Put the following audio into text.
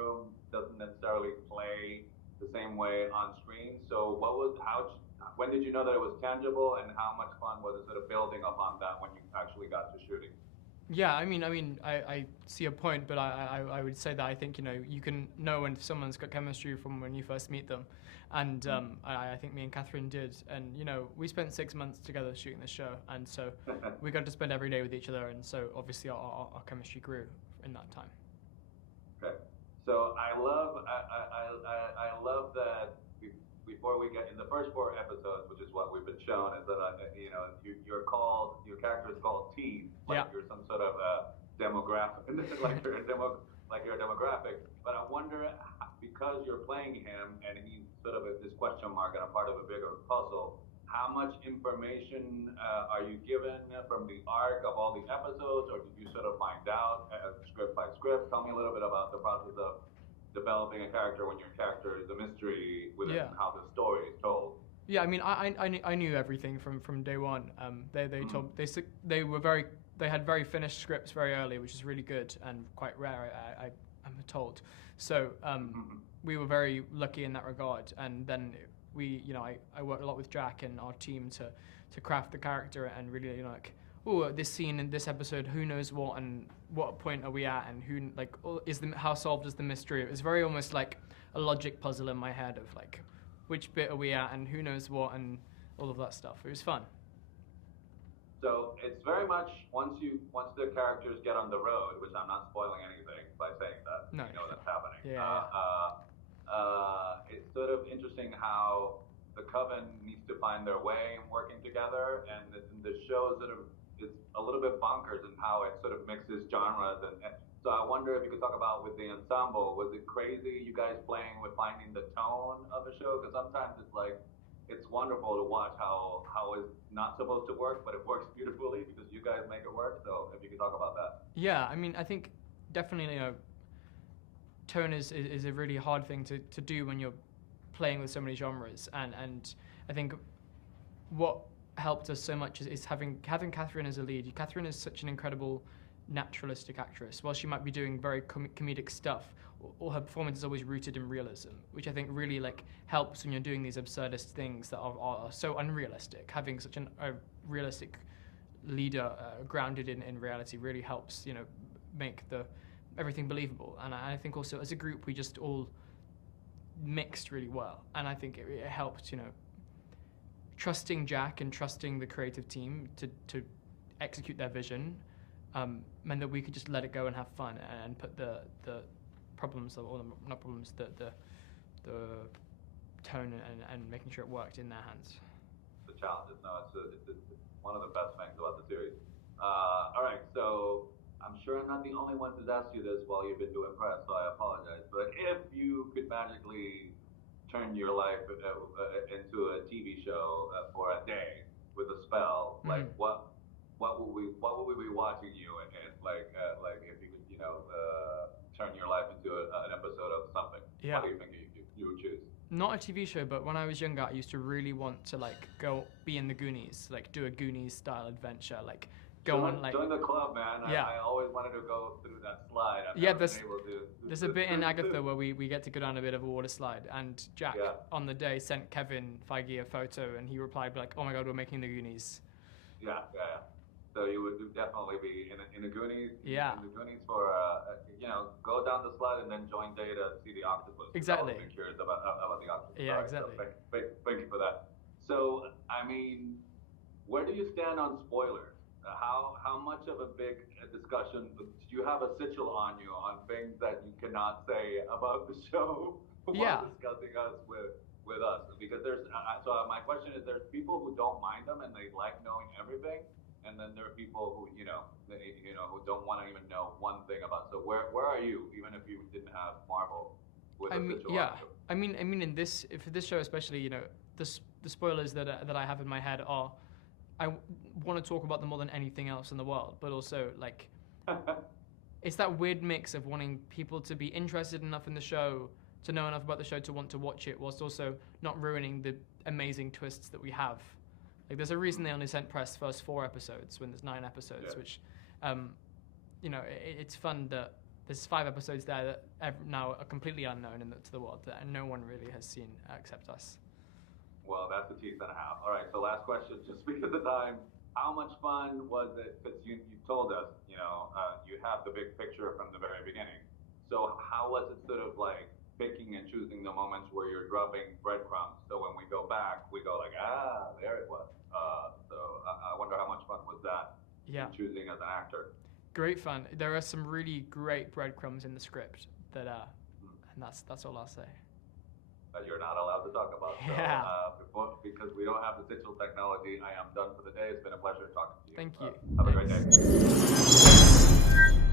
room doesn't necessarily play the same way on screen. So when did you know that it was tangible, and how much fun was it sort of building upon that when you actually got to shooting? Yeah, I see your point, but I would say that I think, you can know when someone's got chemistry from when you first meet them. And I think me and Catherine did. And, we spent 6 months together shooting this show. And so we got to spend every day with each other. And so obviously our chemistry grew in that time. Okay. So I love that before we get in the first 4 episodes, which is what we've been shown, is that your character is called Teen, like you're some sort of demographic, like you're a demographic. But I wonder, because you're playing him and he's sort of this question mark and a part of a bigger puzzle, how much information are you given from the arc of all the episodes, or did you sort of find out script by script? Tell me a little bit about the process of developing a character when your character is a mystery within how the story is told. Yeah, I knew everything from day one. They had very finished scripts very early, which is really good and quite rare, I'm told. So we were very lucky in that regard. And then I worked a lot with Jack and our team to craft the character and really this scene in this episode, who knows what, and what point are we at, and how solved is the mystery. It was very almost like a logic puzzle in my head of which bit are we at, and who knows what, and all of that stuff. It was fun. So it's very much once the characters get on the road, which I'm not spoiling anything by saying that. No, you know that's happening. Yeah. It's sort of interesting how the coven needs to find their way in working together, and the show it's a little bit bonkers in how it sort of mixes genres, and so I wonder if you could talk about with the ensemble, was it crazy you guys playing with finding the tone of a show? Because sometimes it's wonderful to watch how it's not supposed to work, but it works beautifully because you guys make it work. So if you could talk about that. Yeah, I think definitely tone is a really hard thing to do when you're playing with so many genres, and I think what helped us so much is having Catherine as a lead. Catherine is such an incredible naturalistic actress. While she might be doing very comedic stuff, all her performance is always rooted in realism, which I think really helps when you're doing these absurdist things that are so unrealistic. Having such a realistic leader grounded in reality really helps make everything believable. And I think also as a group we just all mixed really well, and I think it helped trusting Jack and trusting the creative team to execute their vision meant that we could just let it go and have fun and put the problems, or not problems, the tone and making sure it worked in their hands. The challenges, no, it's one of the best things about the series. All right, so I'm sure I'm not the only one who's asked you this while you've been doing press, so I apologize. But if you could magically turn your life into a TV show for a day with a spell, what would we be watching you in? If you could turn your life into an episode of something, what do you think you would choose? Not a TV show, but when I was younger, I used to really want to go be in the Goonies, do a Goonies style adventure, join the club, man. Yeah. I always wanted to go through that slide. There's a bit in Agatha where we get to go down a bit of a water slide, and Jack on the day sent Kevin Feige a photo, and he replied oh my God, we're making the Goonies. Yeah. So you would definitely be in the Goonies. Yeah. In the Goonies for go down the slide and then join Day to see the octopus. Exactly. I'm curious about the octopus. Yeah, exactly. So thank you for that. So where do you stand on spoilers? How much of a big discussion do you have a sigil on you on things that you cannot say about the show while discussing us with us? Because my question is, there's people who don't mind them and they like knowing everything, and then there are people who who don't want to even know one thing about. So where are you, even if you didn't have Marvel with a sigil on you? In this, for this show especially, the spoilers that I have in my head are, I want to talk about them more than anything else in the world, but also it's that weird mix of wanting people to be interested enough in the show, to know enough about the show to want to watch it, whilst also not ruining the amazing twists that we have. There's a reason they only sent press first 4 episodes when there's 9 episodes, which, it's fun that there's 5 episodes there that now are completely unknown to the world that no one really has seen except us. Well, that's a tease and a half. All right, so last question, just because of time. How much fun was it? Because you told us, you have the big picture from the very beginning. So how was it sort of like picking and choosing the moments where you're dropping breadcrumbs? So when we go back, we go like, there it was. So I wonder how much fun was that? Yeah. Choosing as an actor. Great fun. There are some really great breadcrumbs in the script and that's all I'll say. That you're not allowed to talk about. Yeah. So, because we don't have the digital technology, I am done for the day. It's been a pleasure talking to you. Thank you. Have a great day.